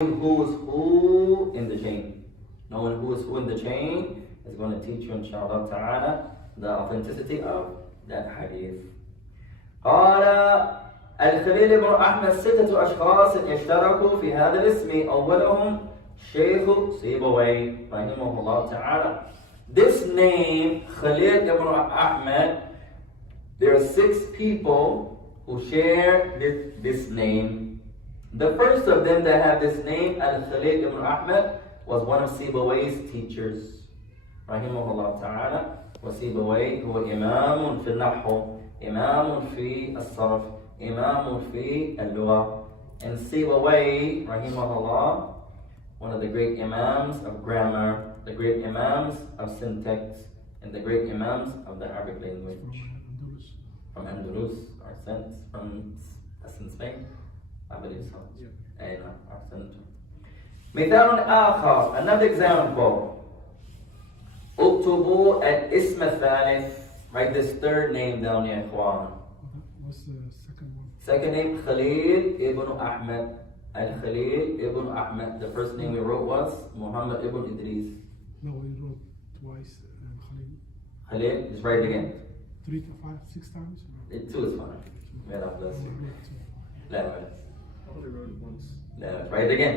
who is who in the chain. Knowing who is who in the chain is going to teach you, inshallah ta'ala, the authenticity of that hadith. قال الخليل بن أحمد 6 أشخاص اشتركوا في هذا الاسم أولهم شيخ سيبويه رحمه الله تعالى. This name, Khalil ibn Ahmad, there are 6 people who share this name. The first of them that had this name, Al-Khalil ibn Ahmad, was one of Sibawayh's teachers. Rahimahullah ta'ala. وسيبويه هو إمام في النحو، إمام في الصرف، إمام في اللغة. And Sibawayh, rahimahullah, one of the great imams of grammar, the great imams of syntax, and the great imams of the Arabic language. From Andalus, or from Spain, I believe so. Yeah. مثال آخر, another example. اكتبوا الاسم الثالث. Write this third name down here, إخوان. What's the second one? Second name, Khalil ibn Ahmad. Al-Khalil ibn Ahmad. The first name we wrote was Muhammad ibn Idris. No, we wrote twice. Khalil. Khalil, just write it again. 3 to 5, 6 times? 2 is fine. May Allah bless you. No, I only wrote it once. Write it again.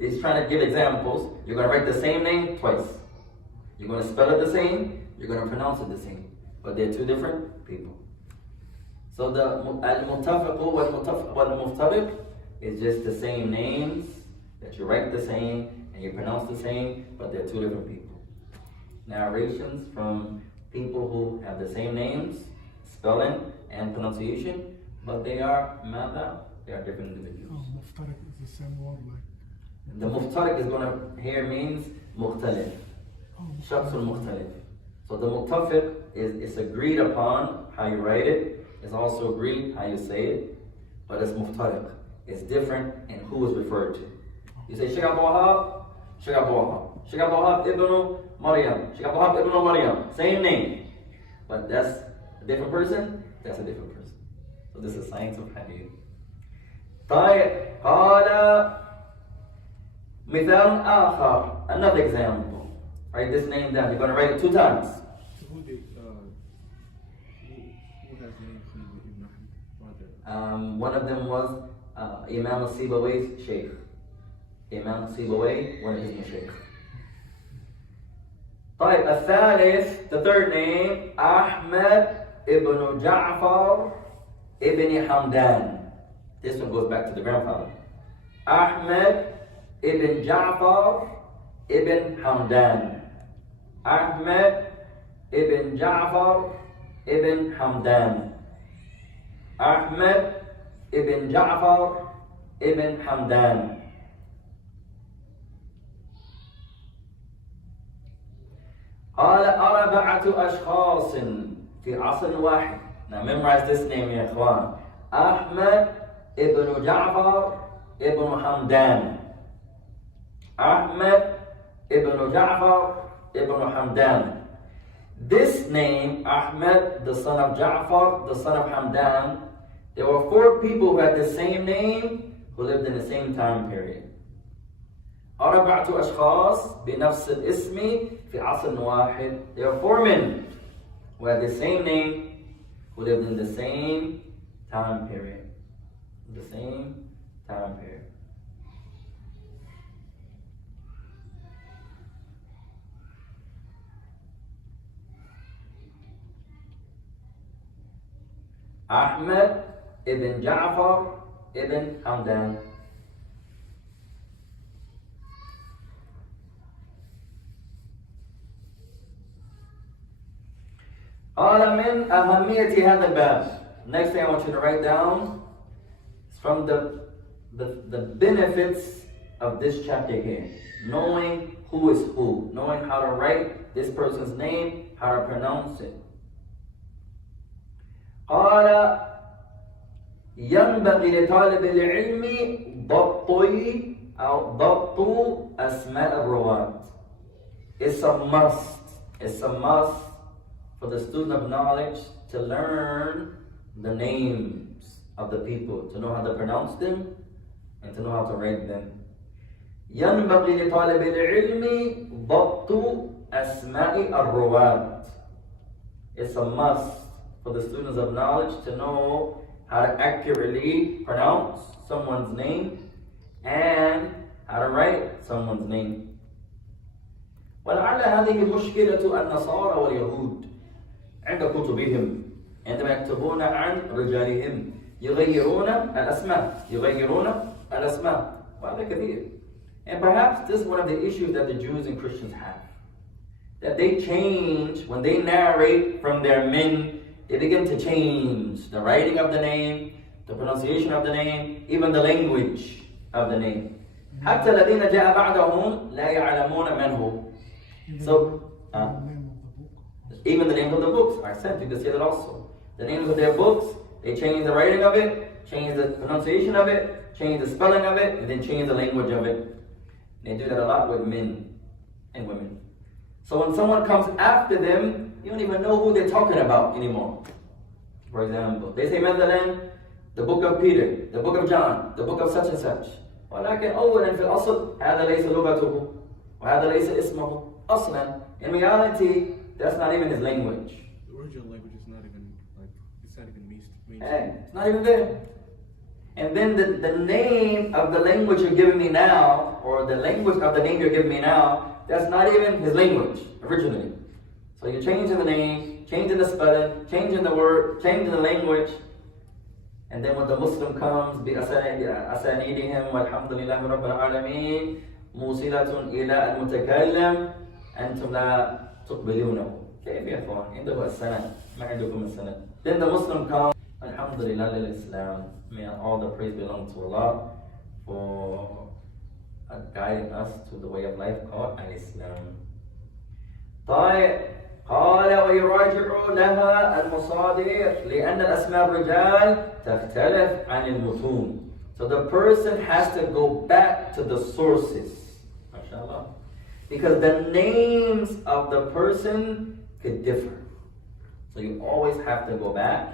He's trying to give examples. You're going to write the same name twice. You're going to spell it the same. You're going to pronounce it the same. But they're 2 different people. So the al-mutafiq wal-muftariq is just the same names that you write the same and you pronounce the same, but they're 2 different people. Narrations from people who have the same names, spelling and pronunciation, but they are mada, they are different individuals. Oh, muftariq is the same word like. The muftariq is going to here means mukhtalif. Shakhs al-mukhtalif. So the muttafiq is agreed upon how you write it. It's also agreed how you say it. But it's muftariq. It's different in who is referred to. You say Shaykh Abu Wahab, Shaykh Abu Wahab. Shaykh Abu Wahab ibn Maryam. Shaykh Abu Wahab ibn Maryam. Same name. But that's a different person. That's a different person. So this is science of hadith. طيب قال مثال آخر. Another example. Write this name down. You're going to write it 2 times. So who has the name Khalil ibn Ahmad? One of them was Imam al-Sibawayh's Sheikh. Imam Sibawayh, one of his Sheikh. طيب الثالث, the third name, Ahmad ibn Ja'far ibn Hamdan. This one goes back to the grandfather. Ahmad ibn Ja'far ibn Hamdan. Ahmad ibn Ja'far ibn Hamdan. Ahmad ibn Ja'far ibn Hamdan. قال 4 أشخاص في عصر واحد. Now memorize this name يا إخوان. أحمد ابن جعفر ابن حمدان. أحمد ابن جعفر ibn Hamdan. This name, Ahmed, the son of Ja'far, the son of Hamdan, there were 4 people who had the same name who lived in the same time period. 4 أشخاص بنفس الاسم في عصر واحد. There are 4 men who had the same name who lived in the same time period. The same time period. Ahmed ibn Ja'far ibn Hamdan. قال من أهمية هذا الباب. Next thing I want you to write down is from the benefits of this chapter here. Knowing who is who. Knowing how to write this person's name, how to pronounce it. قال ينبغي لطالب العلم ضبط أسماء الرواة. It's a must. It's a must for the student of knowledge to learn the names of the people, to know how to pronounce them and to know how to write them. ينبغي لطالب العلم ضبط أسماء الرواة. It's a must for the students of knowledge to know how to accurately pronounce someone's name and how to write someone's name. ولعل هذه مشكلة النصارى واليهود عند كتبهم عندما يكتبون عن رجالهم يغيرون الأسماء وهذا كثير. And perhaps this is one of the issues that the Jews and Christians have. That they change, when they narrate from their men, they begin to change the writing of the name, the pronunciation of the name, even the language of the name. حتى الذين جاء بعدهم لا يعلمون من هو. So, even the names of the books are sent. You can see that also. The names of their books, they change the writing of it, change the pronunciation of it, change the spelling of it, and then change the language of it. They do that a lot with men and women. So when someone comes after them, you don't even know who they're talking about anymore. For example, they say, مثلا, the book of Peter, the book of John, the book of such and such. ولكن أولا في الأصل هذا ليس لغته وهذا ليس اسمه أصلا. In reality, that's not even his language. The original language is not even mainstream. It's not even there. And then the name of the language you're giving me now, or the language of the name you're giving me now, that's not even his language originally. So you're changing the name, changing the spelling, changing the word, changing the language. And then when the Muslim comes, بأسانيدهم والحمد لله رب العالمين موصلة إلى المتكلم أنتم لا تقبلونه. كيف يا أخوان؟ عنده السند ما عندكم السند. Then the Muslim comes, الحمد لله للإسلام. May all the praise belong to Allah for guiding us to the way of life called Al-Islam. طيب قال ويراجع لها المصادر لأن الأسماء الرجال تختلف عن المتون. So the person has to go back to the sources. MashaAllah. Because the names of the person could differ. So you always have to go back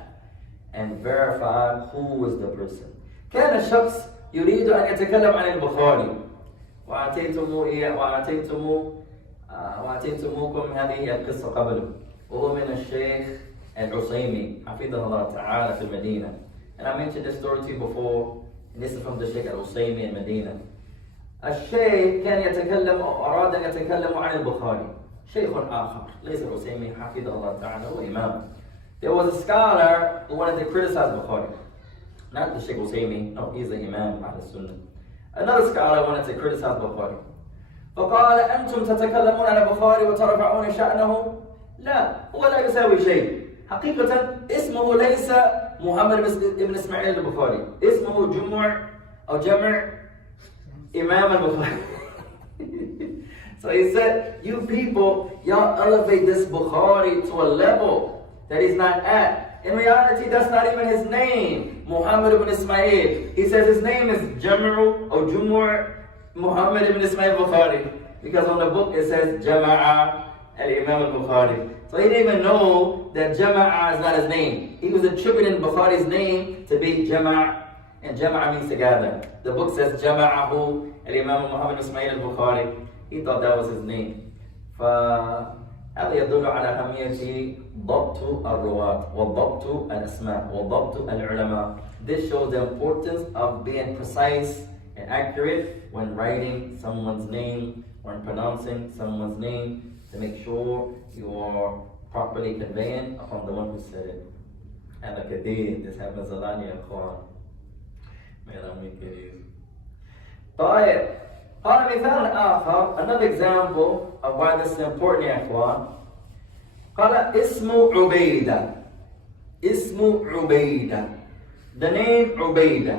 and verify who is the person. كان الشخص يريد أن يتكلم عن البخاري وأعطيتموكم هذه القصة قبله وهو من الشيخ العثيمي حفظه الله تعالى في المدينة. And I mentioned this story to you before, and this is from the Sheikh Al-Usaymi in Medina. الشيخ كان يتكلم أو أراد أن يتكلم عن البخاري. شيخ آخر ليس العثيمي حفظه الله تعالى هو إمام. There was a scholar who wanted to criticize Bukhari. Not the Sheikh Usaymi, no, he's the Imam Ahl Sunnah. Another scholar wanted to criticize Bukhari. فقال أنتم تتكلمون عن البخاري وترفعون شأنه؟ لا، هو لا يساوي شيء. حقيقة اسمه ليس محمد بن إسماعيل البخاري. اسمه جمع Imam al-Bukhari. So he said, you people, y'all elevate this Bukhari to a level that he's not at. In reality, that's not even his name, Muhammad ibn Ismail. He says his name is Jumur Muhammad ibn Ismail Bukhari. Because on the book it says Jama'a al-Imam al-Bukhari. So he didn't even know that Jama'a is not his name. He was attributing Bukhari's name to be Jama'a. And Jama'a means together. The book says Jama'ahu al-Imam Muhammad ibn Ismail al-Bukhari. He thought that was his name. هذا يدل على أهمية ضبط الرواة وضبط الأسماء وضبط العلماء. This shows the importance of being precise and accurate when writing someone's name, when pronouncing someone's name, to make sure you are properly conveying upon the one who said it. And like this happens a lot in Quran. May Allah make it easy. طيب قال مثال آخر, another example of why this is important يا إخوان. قال اسم عبيدة. The name عبيدة.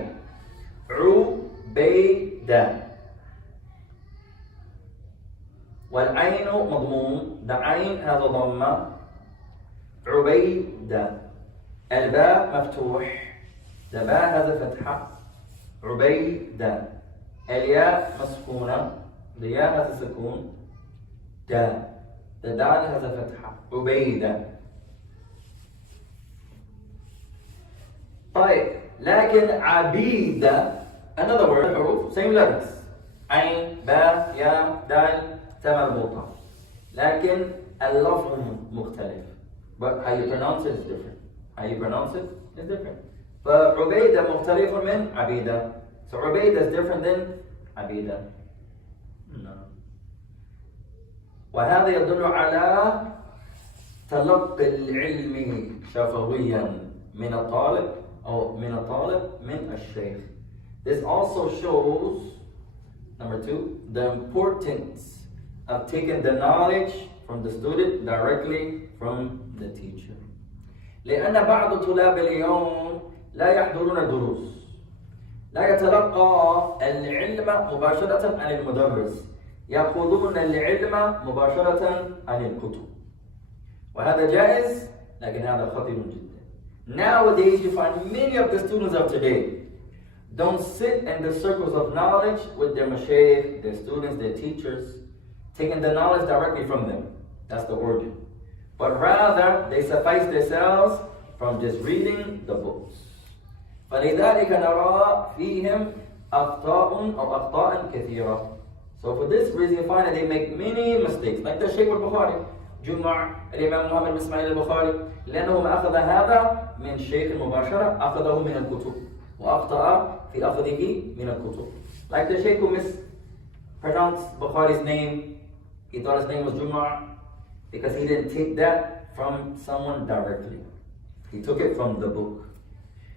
والعين مضموم. The عين هذا ضمة. عبيدة. الباء مفتوح. The باء هذا فتحة. عبيدة. الياء مسكونة. الياء هذا سكون. The dal هذا فتحة. عبيدة. طيب لكن عبيدة, another word, حروف, same letters. عين باء ياء دال تاء مربوطة لكن اللفظ مختلف. But how you pronounce it is different. How you pronounce it is different. فعبيدة مختلف من عبيدة. So عبيدة is different than عبيدة. No. وهذا يدل على تلقي العلم شفويا من الطالب أو من الطالب من الشيخ. This also shows, number 2, the importance of taking the knowledge from the student directly from the teacher. لأن بعض طلاب اليوم لا يحضرون الدروس، لا يتلقى العلم مباشرة عن المدرس، يأخذون العلم مباشرة عن الكتب. وهذا جائز لكن هذا خطير جدا. Nowadays you find many of the students of today don't sit in the circles of knowledge with their mashayikh, their students, their teachers, taking the knowledge directly from them. That's the origin. But rather, they suffice themselves from just reading the books. فَلِذَلِكَ نَرَى فِيهِمْ أَخْطَاءٌ أو أخطاء كثيرة. So for this reason, you find that they make many mistakes. Like the Shaykh al-Bukhari, جمع الإمام محمد بن إسماعيل البخاري لأنه ما أخذ هذا من شيخ مباشرة أخذه من الكتب وأخطأ في أخذه من الكتب. Like the Shaykh who mispronounced Bukhari's name, he thought his name was Jum'a because he didn't take that from someone directly. He took it from the book.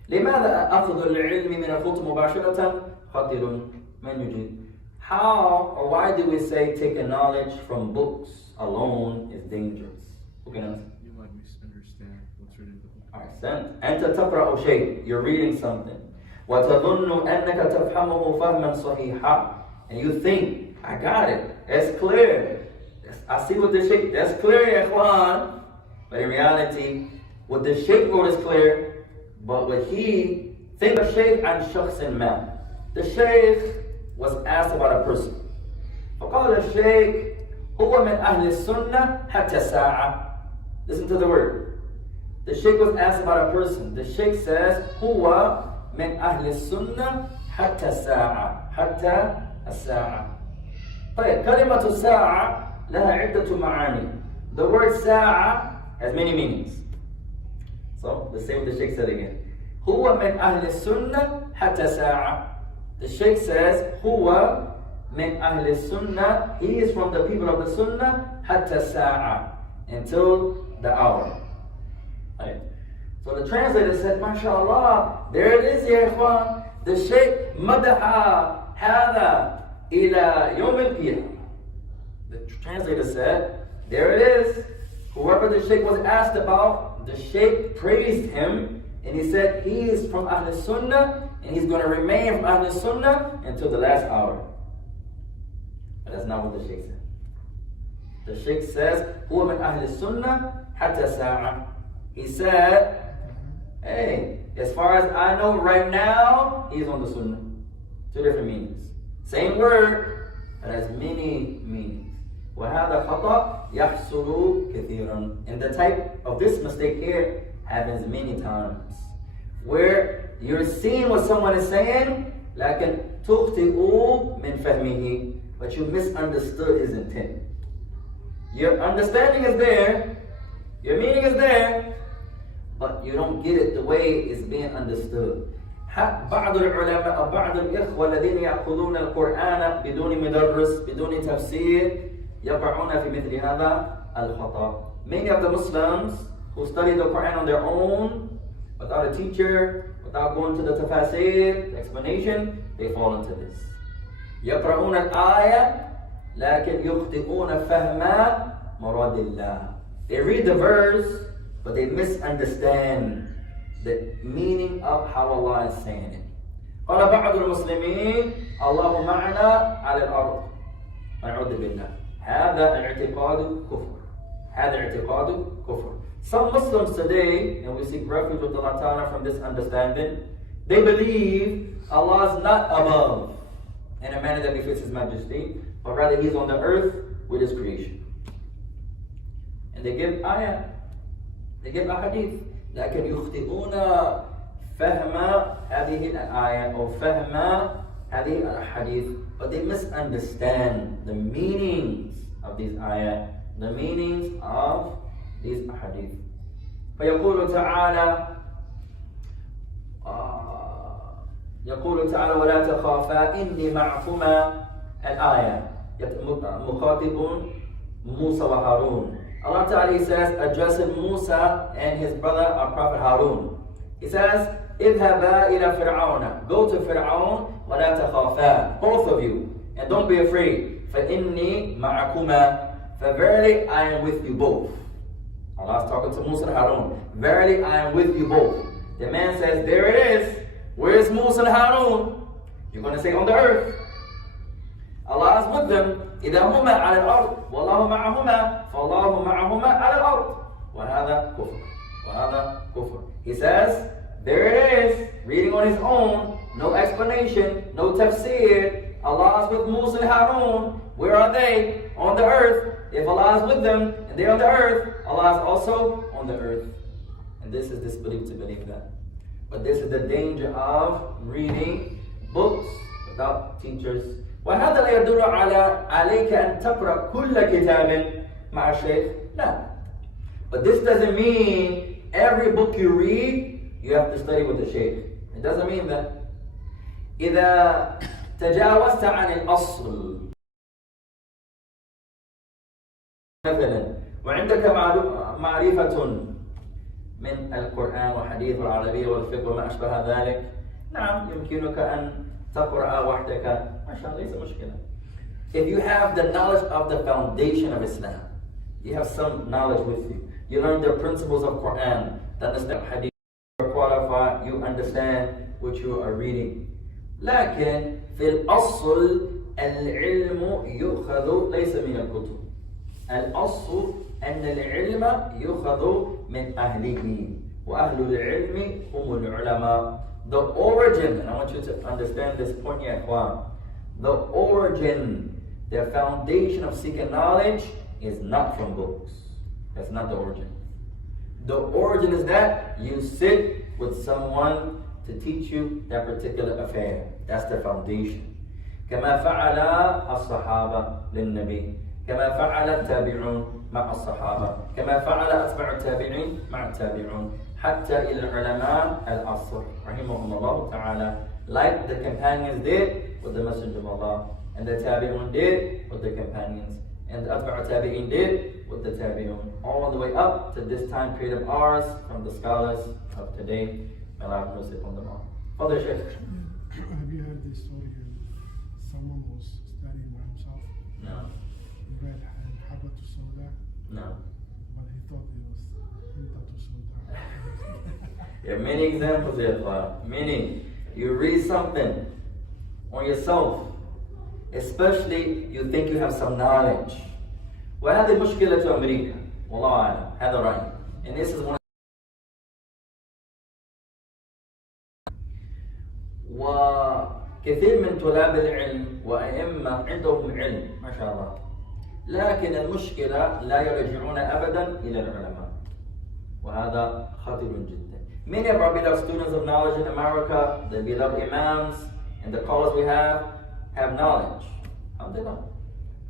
لماذا أخذ العلم من الكتب مباشرة خطير؟ من يجيب؟ How or why do we say taking knowledge from books alone is dangerous? Who can answer? You might misunderstand what's written in the book. Ahsan. أنت تقرأ شيء, you're reading something. وتظن أنك تفهمه فهما صحيحا, and you think, I got it, it's clear. I see what the Shaykh, that's clear, ya ikhwan. But in reality, what the Shaykh wrote is clear, but what he, think of Shaykh and shakhs ma. The Shaykh was asked about a person. فقال الشيخ هو من أهل السنة حتى الساعة. Listen to the word. The Shaykh was asked about a person. The Shaykh says هو من أهل السنة حتى الساعة. حتى الساعة. طيب كلمة الساعة لها عدة معاني. The word ساعة has many meanings. So let's say what the Shaykh said again. هو من أهل السنة حتى ساعة. The Shaykh says, Huwa min ahli sunnah, he is from the people of the sunnah, hatta sa'a, until the hour. Right. So the translator said, MashaAllah, there it is, ya ikhwan. The Shaykh madaha hada ila yawm al-qiyamah. The translator said, there it is. Whoever the Shaykh was asked about, the Shaykh praised him, and he said, he is from ahli sunnah, and he's going to remain from Ahl Sunnah until the last hour. But that's not what the Shaykh said. The Shaykh says, هو من أهل السنة حتى ساعة. He said, hey, as far as I know right now, he's on the Sunnah. Two different meanings. Same word, but has many meanings. وهذا خطأ يحصل كثيرا. And the type of this mistake here happens many times. Where you're seeing what someone is saying, لكن تخطئوا من فهمه, but you misunderstood his intent. Your understanding is there, your meaning is there, but you don't get it the way it's being understood. بعض العلماء أو بعض الإخوة الذين يأخذون القرآن بدون مدرس بدون تفسير يقعون في مثل هذا الخطأ. Many of the Muslims who study the Quran on their own, without a teacher, without going to the tafsir, the explanation, they fall into this. يقرؤون الآية لكن يخطئون فهم مراد الله. They read the verse, but they misunderstand the meaning of how Allah is saying it. قال بعض المسلمين الله معنا على الأرض. أعوذ بالله. هذا الاعتقاد كفر. هذا اعتقاد كفر. Some Muslims today, and we seek refuge with Allah Ta'ala from this understanding, they believe Allah is not above in a manner that befits His Majesty, but rather He's on the earth with His creation. And they give ayah, they give ahadith, لكن يخطئون فهم هذه الآية أو فهم هذه الأحاديث, but they misunderstand the meanings of these ayat, the meanings of these ahadith. فيقول تعالى يقول تعالى ولا تخافا إني معكما الآية مخاطب موسى وهارون. Allah Ta'ala says, addressing Musa and his brother, our Prophet Harun. He says, اذهبا إلى فرعون, go to Fir'aun ولا تخافا, both of you, and don't be afraid. فإني معكما, for verily I am with you both. Allah is talking to Musa and Harun. Verily I am with you both. The man says, there it is. Where's Musa and Harun? You're going to say on the earth. Allah is with them. إذا هما على الأرض والله معهما فالله معهما على الأرض وهذا كفر وهذا كفر. He says, there it is, reading on his own, no explanation, no tafseer. Allah is with Musa and Harun. Where are they? On the earth. If Allah is with them and they're on the earth, Allah is also on the earth. And this is disbelief to believe that. But this is the danger of reading books without teachers. وهذا لا يدل عليك أن تقرأ كل كتاب مع الشيخ. لا. But this doesn't mean every book you read you have to study with the sheikh. It doesn't mean that. إذا تجاوزت عن الأصل مثلا وعندك معرفة من القرآن والحديث والعربية والفقه وما أشبه ذلك، نعم يمكنك أن تقرأ وحدك، ما شاء الله ليس مشكلة. If you have the knowledge of the foundation of Islam, you have some knowledge with you, you learn the principles of Quran, you understand hadith, you are qualified, you understand what you are reading. لكن في الأصل العلم يؤخذ ليس من الكتب. الأصل أن العلم يؤخذ من أهله وأهل العلم هم العلماء. The origin, and I want you to understand this point here, the origin, the foundation of seeking knowledge is not from books. That's not the origin. The origin is that you sit with someone to teach you that particular affair. That's the foundation. كما فعل الصحابة للنبي، كما فعل التابعون مع الصحابة، كما فعل أتباع التابعين مع التابعون، حتى إلى العلماء العصر رحمهم الله تعالى, like the companions did with the Messenger of Allah, and the tabi'un did with the companions, and the Atba'u tabi'in did with the tabi'un, all the way up to this time period of ours from the scholars of today. May Allah have mercy upon them all. Father Shaykh. Have you heard this story? Someone was studying by himself. No. He read Hadith Soda. No. But he thought it was Hadith Soda. There are many examples here, many. You read something on yourself, especially you think you have some knowledge. وهذه مشكلة أمريكا والله أعلم هذا رأيي. And this is one. وكثير من طلاب العلم وأئمة عندهم علم ما شاء الله، لكن المشكلة لا يرجعون أبدا إلى العلماء، وهذا خطير جدا. Many of our beloved students of knowledge in America, the beloved Imams and the callers we have knowledge. Alhamdulillah.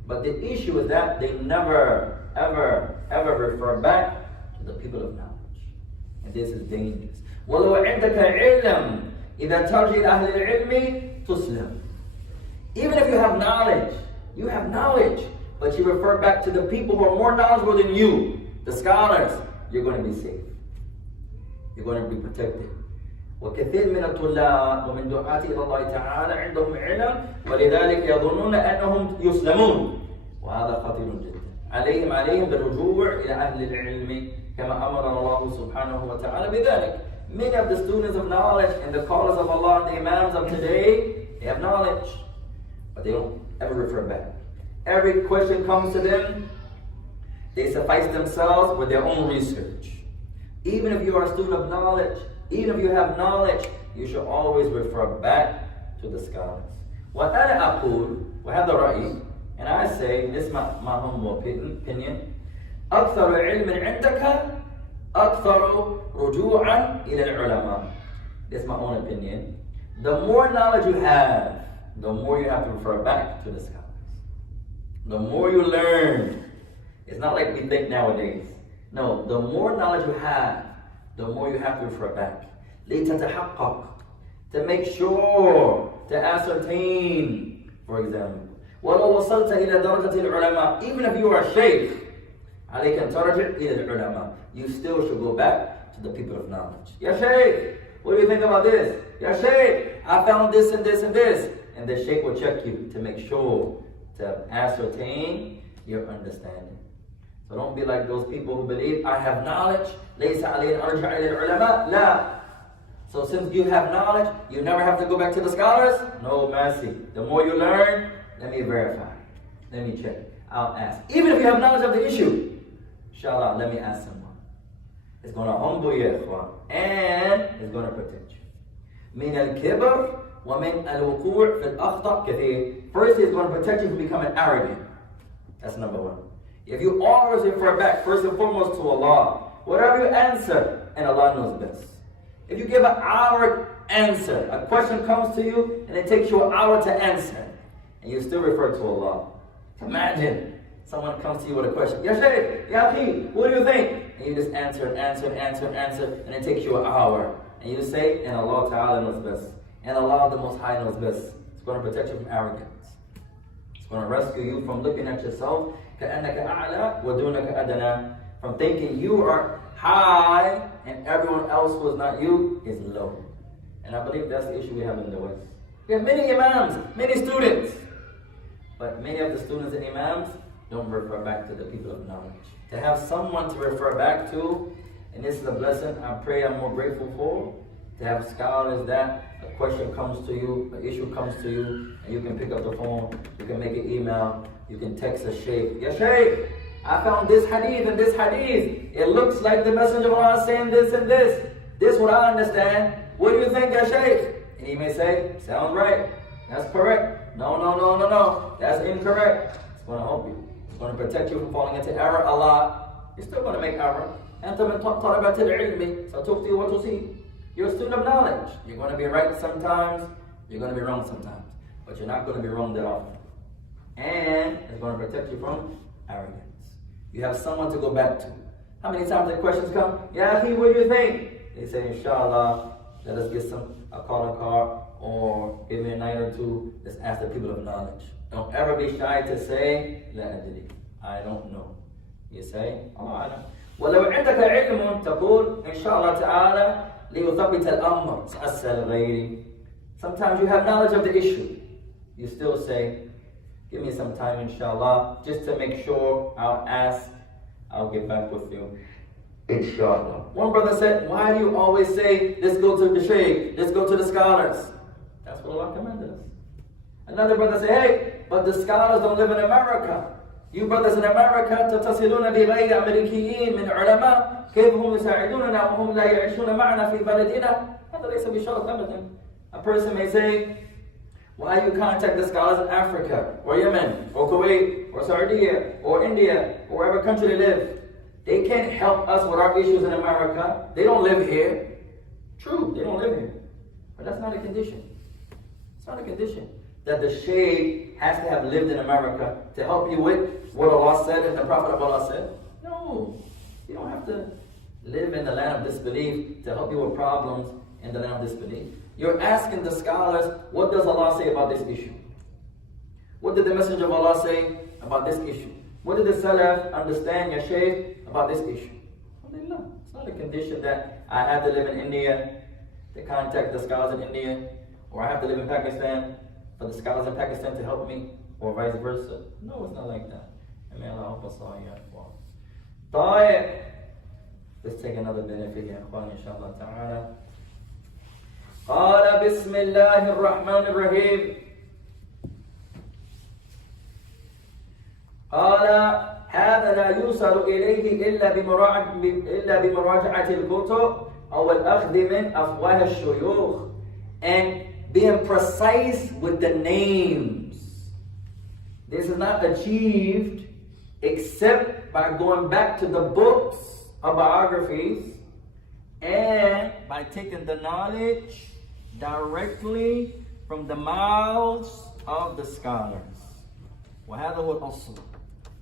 But the issue is that they never, ever refer back to the people of knowledge. And this is dangerous. وَلَوْ عِنْدَكَ عِلْمٍ إِذَا تَرْجِي إِلَى أَهْلِ الْعِلْمِ تُسْلَمْ. Even if you have knowledge, but you refer back to the people who are more knowledgeable than you, the scholars, you're going to be safe. You're going to be protected. وكثير من الطلاب ومن دعاة إلى الله تعالى عندهم علم ولذلك يظنون أنهم يسلمون، وهذا خطير جدا. عليهم بالرجوع إلى أهل العلم كما أمر الله سبحانه وتعالى بذلك. Many of the students of knowledge and the callers of Allah, the Imams of today, they have knowledge, but they don't ever refer back. Every question comes to them, they suffice themselves with their own research. Even if you are a student of knowledge, even if you have knowledge, you should always refer back to the scholars. وأنا أقول وهذا رأيي, and I say, this is my humble opinion, أكثر علم عندك أكثر رجوعا إلى العلماء. This is my own opinion. The more knowledge you have, the more you have to refer back to the scholars. The more you learn, it's not like we think nowadays. No, the more knowledge you have, the more you have to refer back. لِتَتَحَقَّقْ, to make sure, to ascertain, for example. وَلَوْ وَصَلْتَ إِلَى دَرَجَةِ الْعُلَمَاء, even if you are a sheikh, عَلَيْكَ أَن تَرْجِعْ إِلَى الْعُلَمَاء, you still should go back to the people of knowledge. Ya sheikh, what do you think about this? Ya sheikh, I found this and this and this. And the sheikh will check you to make sure, to ascertain your understanding. So don't be like those people who believe, I have knowledge, لَيْسَ عَلَيْنَا أَرْجَعْ إِلَى الْعُلَمَاء. La. So since you have knowledge, you never have to go back to the scholars? No mercy. The more you learn, let me verify. Let me check. I'll ask. Even if you have knowledge of the issue, inshallah, let me ask someone. It's going to humble you, ikhwan, and it's going to protect you. مِنَ الْكِبْرِ وَمِنْ الْوُقُوعِ فِي الْأَخْطَأِ كَثِيرٍ. First, it's going to protect you from becoming arrogant. That's number one. If you always refer back, first and foremost, to Allah, whatever you answer, and Allah knows best. If you give an hour answer, a question comes to you, and it takes you an hour to answer, and you still refer to Allah. Imagine someone comes to you with a question. Ya Shaykh, Ya Akhi, what do you think? And you just answer, and it takes you an hour. And you say, and Allah Ta'ala knows best. And Allah the Most High knows best. It's going to protect you from arrogance. It's going to rescue you from looking at yourself كَأَنَّكَ أَعْلَى وَدُونَكَ أَدْنَى, from thinking you are high and everyone else who is not you is low. And I believe that's the issue we have in the West. We have many imams, many students, but many of the students and imams don't refer back to the people of knowledge. To have someone to refer back to, and this is a blessing I pray I'm more grateful for, to have scholars that a question comes to you, an issue comes to you, and you can pick up the phone, you can make an email, you can text a sheikh. Ya sheikh, I found this hadith and this hadith. It looks like the Messenger of Allah is saying this and this. This is what I understand. What do you think, Ya sheikh? And he may say, sounds right. That's correct. No. That's incorrect. It's going to help you. It's going to protect you from falling into error a lot. You're still going to make error. أنت من طلبة العلم ستخطئ وتصيب. You're a student of knowledge. You're going to be right sometimes. You're going to be wrong sometimes. But you're not going to be wrong that often. And it's going to protect you from arrogance. You have someone to go back to. How many times the questions come? Ya Akhi, what do you think? They say, inshallah, let us get a call or give me a night or two. Let's ask the people of knowledge. Don't ever be shy to say, La adri, I don't know. You say, Allah alam. ولو عندك علم تقول إن شاء الله تعالى ليثبت الأمر سأسأل غيري. Sometimes you have knowledge of the issue. You still say, give me some time inshallah, just to make sure. I'll ask, I'll get back with you inshallah. One brother said, why do you always say, let's go to the shaykh, let's go to the scholars? That's what Allah commanded us. Another brother said, hey, but the scholars don't live in America. You brothers in America تتصلون بغير أمريكيين من علماء كيف هم يساعدوننا وهم لا يعيشون معنا في بلدنا. هذا ليس بشرط أبدا. A person may say, why you contact the scholars in Africa, or Yemen, or Kuwait, or Saudi, or India, or wherever country they live. They can't help us with our issues in America. They don't live here. True, they don't live here. But that's not a condition. It's not a condition that the shaykh has to have lived in America to help you with what Allah said and the Prophet of Allah said. No, you don't have to live in the land of disbelief to help you with problems in the land of disbelief. You're asking the scholars, what does Allah say about this issue? What did the Messenger of Allah say about this issue? What did the Salaf understand, Ya Shaykh, about this issue? Alhamdulillah. It's not a condition that I have to live in India to contact the scholars in India, or I have to live in Pakistan for the scholars in Pakistan to help me, or vice versa. No, it's not like that. And may Allah help us all here. Let's take another benefit here, inshallah ta'ala. قال بسم الله الرحمن الرحيم. قال هذا لا يوصل إليه إلا بمراجعة الكتب أو الأخذ من أفواه الشيوخ. And being precise with the names. This is not achieved except by going back to the books of biographies and by taking the knowledge directly from the mouths of the scholars. وهذا هو الأصل.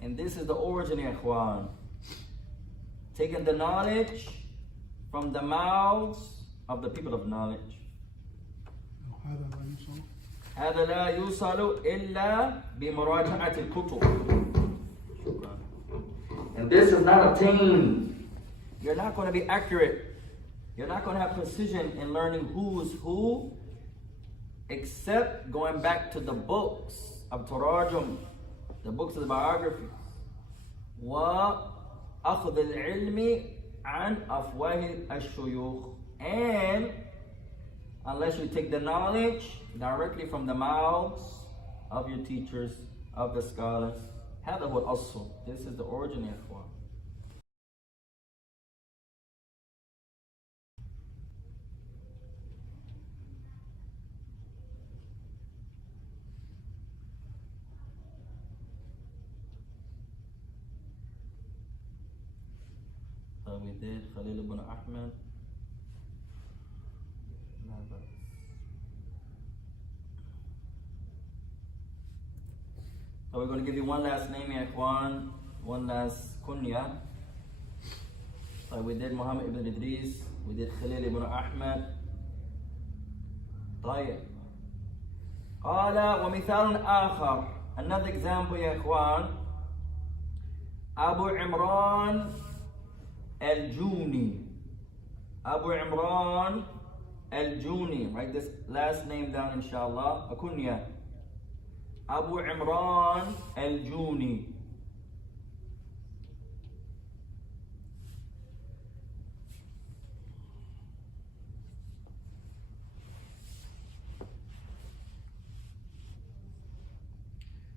And this is the origin, ya ikhwan. Taking the knowledge from the mouths of the people of knowledge. هذا لا يوصل إلا بمراجعة الكتب. And this is not obtained. You're not going to be accurate. You're not going to have precision in learning who is who, except going back to the books of Tarajum, the books of the biographies. وأخذ العلم عن أفواه الشيوخ. And unless you take the knowledge directly from the mouths of your teachers, of the scholars. هذا هو الأصل. This is the origin, ya ikhwan. So we did Khalil ibn Ahmed. So we're going to give you one last name, ya ikhwan, one last kunya. So we did Muhammad ibn Idris, we did Khalil ibn Ahmed. طيب. قال ومثال آخر. Another example, ya ikhwan. Abu Imran Al-Juni. Abu Imran Al-Juni. Write this last name down, inshallah. A kunya. Abu Imran Al-Juni.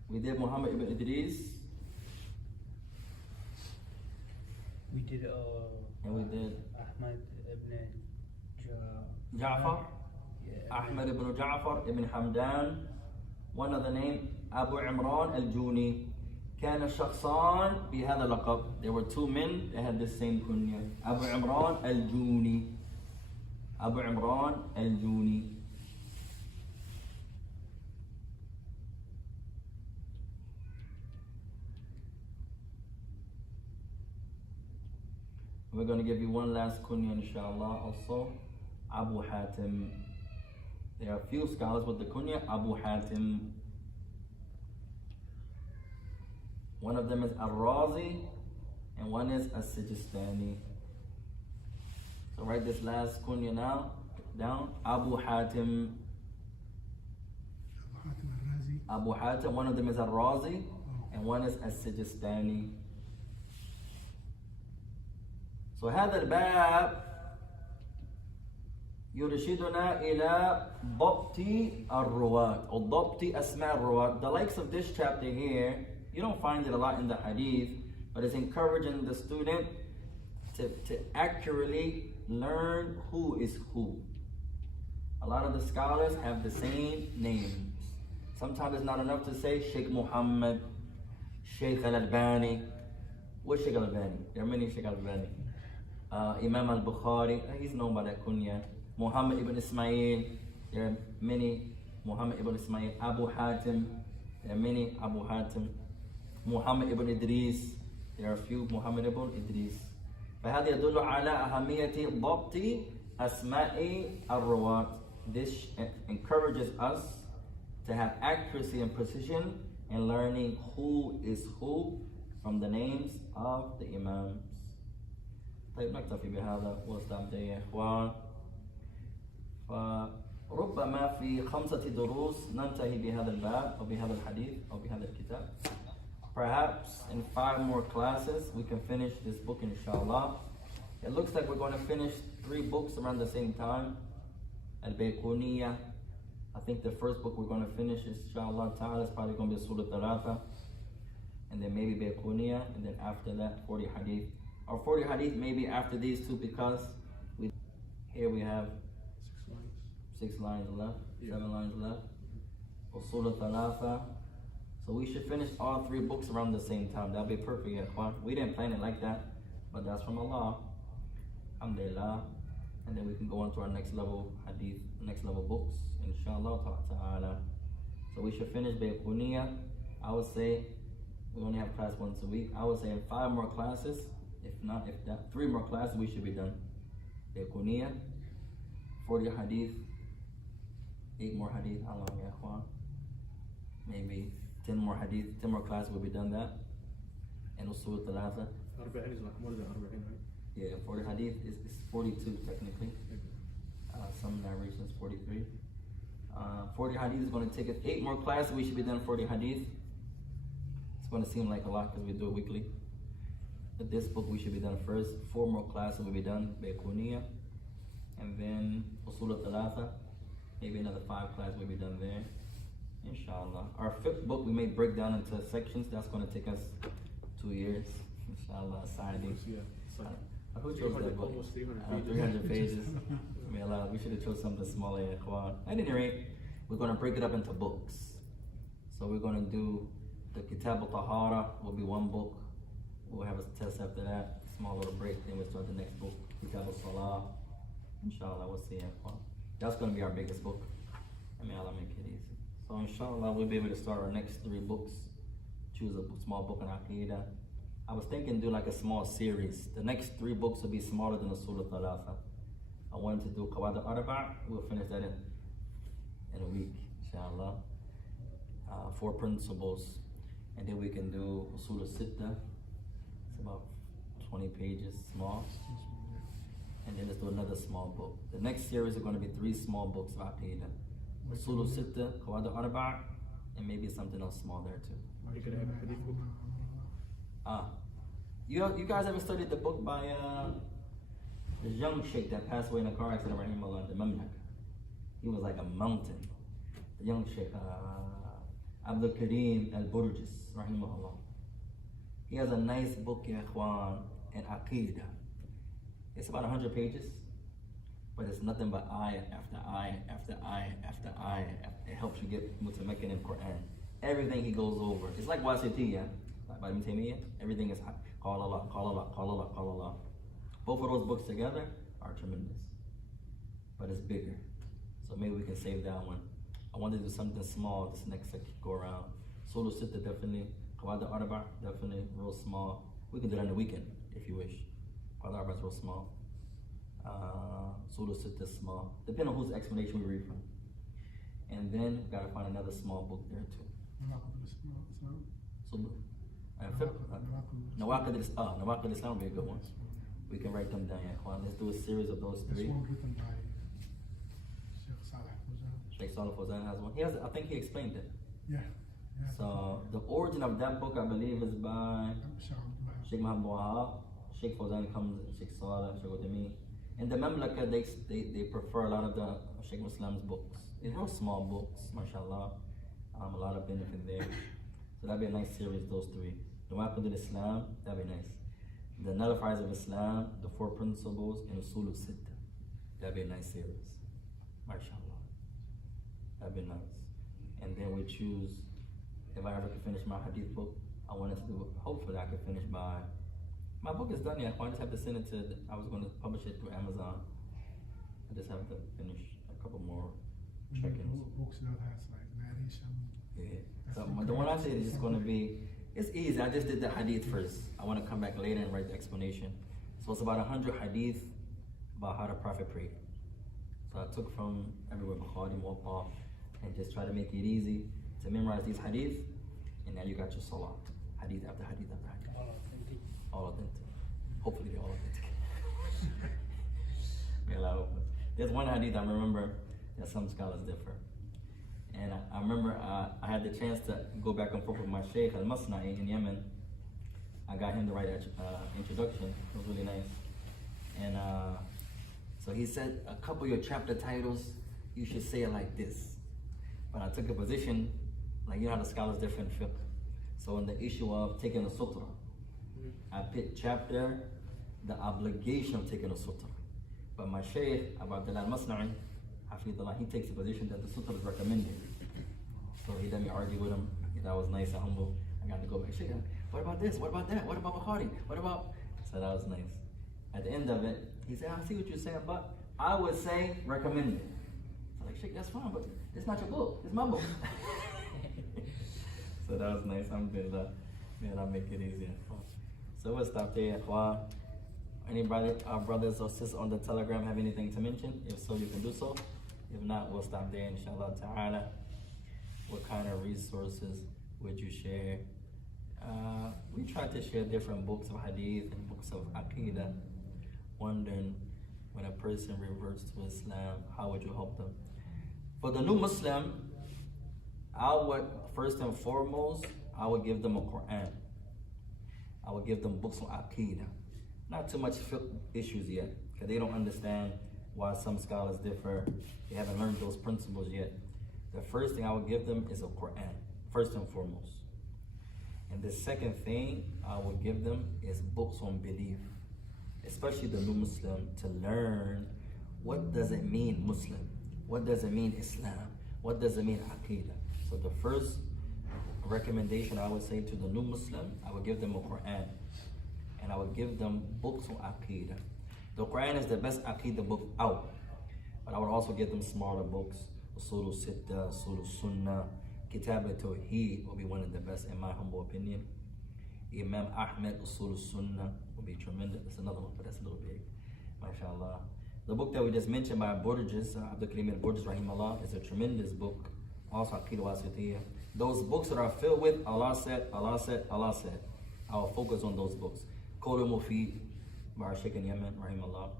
We did Muhammad ibn Idris. We did and we did Ahmad ibn Ja'far. Yeah, Ahmad ibn Ja'far ibn Hamdan. One other name, Abu Imran Al-Juni. كان الشخصان بهذا اللقب. There were two men that had the same kunya. Abu Imran Al-Juni. Abu Imran Al-Juni. We're going to give you one last kunya, inshallah, also. Abu Hatim. There are a few scholars with the kunya Abu Hatim. One of them is Al-Razi and one is As-Sijistani. So write this last kunya now down. Abu Hatim. Abu Hatim. One of them is Al-Razi and one is As-Sijistani. So هذا الباب يرشدنا إلى ضبط الرواة أو ضبط أسماء الرواة. The likes of this chapter here, you don't find it a lot in the hadith, but it's encouraging the student to accurately learn who is who. A lot of the scholars have the same names. Sometimes it's not enough to say Sheikh Muhammad, Sheikh Al-Albani. What's Sheikh Al-Albani? There are many Sheikh Al-Albani. Imam Al-Bukhari, he's known by that kunya. Muhammad ibn Ismail, there are many Muhammad ibn Ismail. Abu Hatim, there are many Abu Hatim. Muhammad ibn Idris, there are a few Muhammad ibn Idris. فهذا يدل على أهمية ضبط أسماء الرواة. This encourages us to have accuracy and precision in learning who is who from the names of the Imams. طيب نكتفي بهذا واستمتع يا إخوان. فربما في 5 دروس ننتهي بهذا الباب أو بهذا الحديث أو بهذا الكتاب. Perhaps in 5 more classes we can finish this book, inshallah. It looks like we're going to finish 3 books around the same time. Al-Bayquuniyyah. I think the first book we're going to finish, inshallah ta'ala, is probably going to be Usool Al-Thalaathah. And then maybe Bayquuniyyah. And then after that, 40 hadith. Or 40 hadith maybe after these 2, because here we have 6 lines left, 7 lines left. Usool Al-Thalaathah. So we should finish all 3 books around the same time. That'll be perfect, ya ikhwan. We didn't plan it like that, but that's from Allah. Alhamdulillah. And then we can go on to our next level hadith, next level books, inshallah ta'ala. So we should finish Bayquuniyyah. I would say we only have class once a week. I would say in 5 more classes, if that 3 more classes, we should be done. Bayquuniyyah, 40 hadith, 8 more hadith. How long, ya ikhwan? Maybe 10 more hadith, 10 more classes will be done that. And Usool Al-Thalaathah. 40 is like more than 40, right? Yeah, 40 hadith is 42 technically. Some narrations 43. 40 hadith is going to take us 8 more classes. We should be done 40 hadith. It's going to seem like a lot because we do it weekly. But this book we should be done first. 4 more classes will be done, Bayquuniyyah. And then Usool Al-Thalaathah. Maybe another 5 classes will be done there. Inshallah. Our 5th book we may break down into sections. That's going to take us 2 years. Inshallah. Sa'adi. Yeah. So, Who chose that book? almost 300 pages. 300 pages. May Allah, we should have chose something smaller. At any rate, we're going to break it up into books. So we're going to do the Kitab al-Tahara will be 1 book. We'll have a test after that. Small little break. Then we'll start the next book. Kitab al-Salaam. Inshallah, we'll see. That's going to be our biggest book. And may Allah make it easy. So inshallah, we'll be able to start our next 3 books. Choose a small book on Aqidah. I was thinking do like a small series. The next 3 books will be smaller than Usool Al-Thalaathah. I wanted to do Qawaid al-Arba'. We'll finish that in a week, inshallah. 4 principles. And then we can do Usool Al-Sittah. It's about 20 pages, small. And then let's do another small book. The next series are going to be 3 small books of Aqidah. Usool Al-Sittah, Qawaid al-Arba', and maybe something else small there too. You could have a hadith book. You guys ever studied the book by the young sheikh that passed away in a car accident, rahimahullah, the Minhaaj? He was like a mountain. The young sheikh, Abdul Kareem Al-Burjis, rahimahullah. He has a nice book, ya ikhwan, in Aqidah. It's about 100 pages, but it's nothing but ayah after ayah after ayah after ayah. It helps you get mutamakin in Quran. Everything he goes over. It's like Wasitiyah, like by Ibn Taymiyyah. Everything is call Allah, call Allah, call Allah, call Allah. Both of those books together are tremendous, but it's bigger. So maybe we can save that one. I want to do something small this next go around. Usool Al-Sittah definitely. Qawaid al-Arba' definitely real small. We can do that on the weekend if you wish. Qawaid al-Arba' is real small. Usool Al-Sittah is small. Depending on whose explanation we read from. And then we gotta find another small book there too. Nawaqid al-Islam will be a good one. We can write them down, ya ikhwan. Let's do a series of those 3. This one written by Sheikh Salih Fawzan. Sheikh Salih Fawzan has one. I think he explained it. Yeah. So the origin of that book, I believe, is by Sheikh Muhammad Wahab. Sheikh Fawzan comes, Sheikh Salih, Sheikh Utami. In the Mamlaka, they prefer a lot of the Sheikh Muslim's books. They're real small books, mashallah. A lot of benefit there. So that'd be a nice series, those 3. Nawaqid al-Islam, that'd be nice. The Nullifiers of Islam, the 4 Principles, and Usool Al-Sittah. That'd be a nice series, mashallah. That'd be nice. And then we choose, if I ever could finish my hadith book, I wanted to do it. Hopefully I could finish by, my book is done yet. I just have to send it to, I was going to publish it through Amazon. I just have to finish a couple more check-ins. Books that has like narration. Yeah. So the one I said is just going to be, it's easy. I just did the hadith first. I want to come back later and write the explanation. So it's about 100 hadith about how the Prophet prayed. So I took from everywhere, Bukhari, Muwatta, and just try to make it easy to memorize these hadith. And now you got your salat. Hadith after hadith after hadith. All authentic. Hopefully they're all authentic. May Allah help us. There's one hadith I remember that some scholars differ. And I remember I had the chance to go back and forth with my Sheikh Al-Masna'i in Yemen. I got him to write an introduction. It was really nice. And so he said, a couple of your chapter titles, you should say it like this. But I took a position, like you know how the scholars differ in fiqh. So in the issue of taking a sutra, I picked chapter, the obligation of taking a sutra. But my Shaykh, Abu Abdullah Al-Masna'i, Hafidullah, he takes the position that the sutra is recommended. So he let me argue with him. That was nice and humble. I got to go back, Shaykh, what about this? What about that? What about Bukhari? What about? So that was nice. At the end of it, he said, I see what you're saying, but I would say recommended. I was like, Sheikh, that's fine, but it's not your book, it's my book. So that was nice. Alhamdulillah. May Allah make it easier. So we'll stop there. Anybody, our brothers or sisters on the Telegram have anything to mention? If so, you can do so. If not, we'll stop there, inshallah ta'ala. What kind of resources would you share? We try to share different books of Hadith and books of Aqidah. Wondering, when a person reverts to Islam, how would you help them? For the new Muslim, I would, first and foremost, I would give them a Quran. I would give them books on Aqidah. Not too much fiqh issues yet, because they don't understand why some scholars differ. They haven't learned those principles yet. The first thing I would give them is a Quran, first and foremost. And the second thing I would give them is books on belief, especially the new Muslim, to learn what does it mean Muslim, what does it mean Islam, what does it mean Aqidah. So the first recommendation I would say to the new Muslim, I would give them a Quran, and I would give them books on Aqidah. The Quran is the best Aqidah book out, but I would also give them smaller books. Usool Al-Sittah, Usool Al-Sunnah, Kitab Al-Tawheed will be one of the best in my humble opinion. Imam Ahmed, Usool Al-Sunnah will be tremendous. That's another one, but that's a little big. MashaAllah. The book that we just mentioned by Burgess, Abdul Karim al-Burgess, rahimahullah, is a tremendous book. Also Aqidah Wasitiyah. Those books that are filled with Allah said, Allah said, Allah said. I will focus on those books. Qawl Mufid by Sheikh in Yemen, rahimahullah.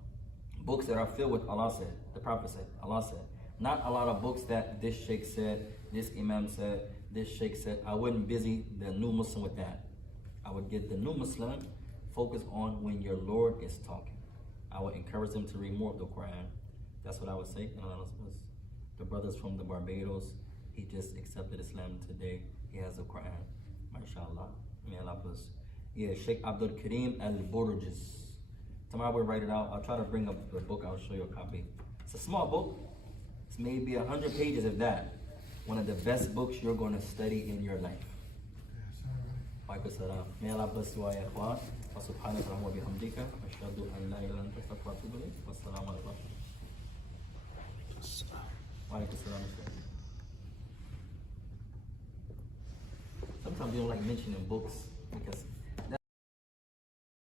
Books that are filled with Allah said, the Prophet said, Allah said. Not a lot of books that this Sheikh said, this Imam said, this Sheikh said. I wouldn't busy the new Muslim with that. I would get the new Muslim focus on when your Lord is talking. I would encourage them to read more of the Quran. That's what I would say. And the brothers from the Barbados, he just accepted Islam today. He has a Quran. MashaAllah. May Allah bless. Yeah, Sheikh Abdul Karim al-Burgess. Tomorrow we'll write it out. I'll try to bring up the book. I'll show you a copy. It's a small book. It's maybe 100 pages of that. One of the best books you're going to study in your life. May Allah bless you, ya ikhwan. Wa subhanaka wa bihamdika. Ashhadu an la ilaha illa anta astaghfiruka wa atubu ilayk. Wassalamu alaikum. Wa alaikum assalam. Sometimes we don't like mentioning books because